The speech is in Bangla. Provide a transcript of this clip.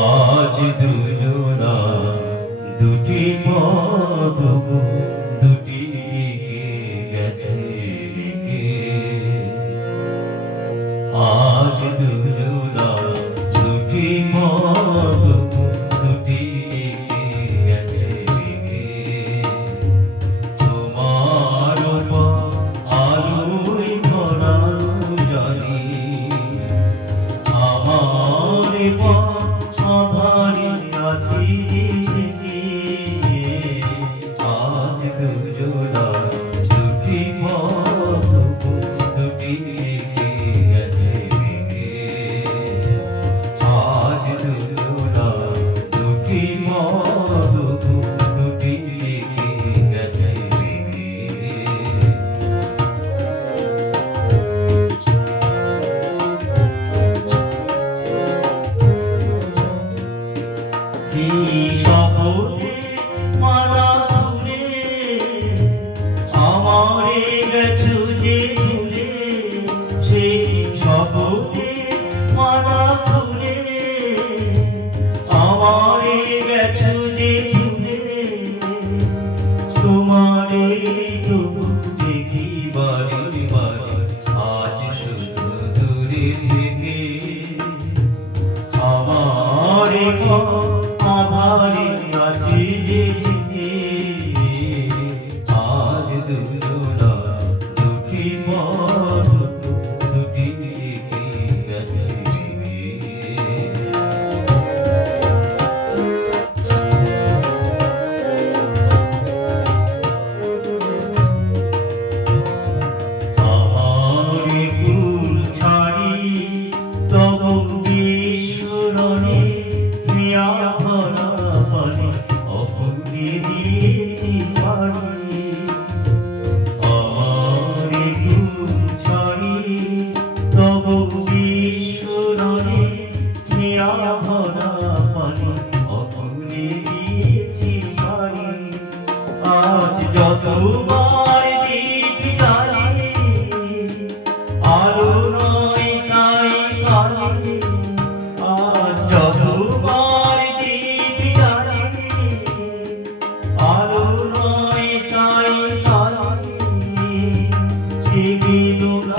আজ দুজনা দুটি পদ দুটি দিকে গেছে আজ দুজন one. তিনি শপথে মালা ছুঁড়ে আমারে দিয়েছি পানি আমার গুণ ছড়ি তব বিশ্বরণে নিয়া আজ যতবার দীপ আলো నీదుగా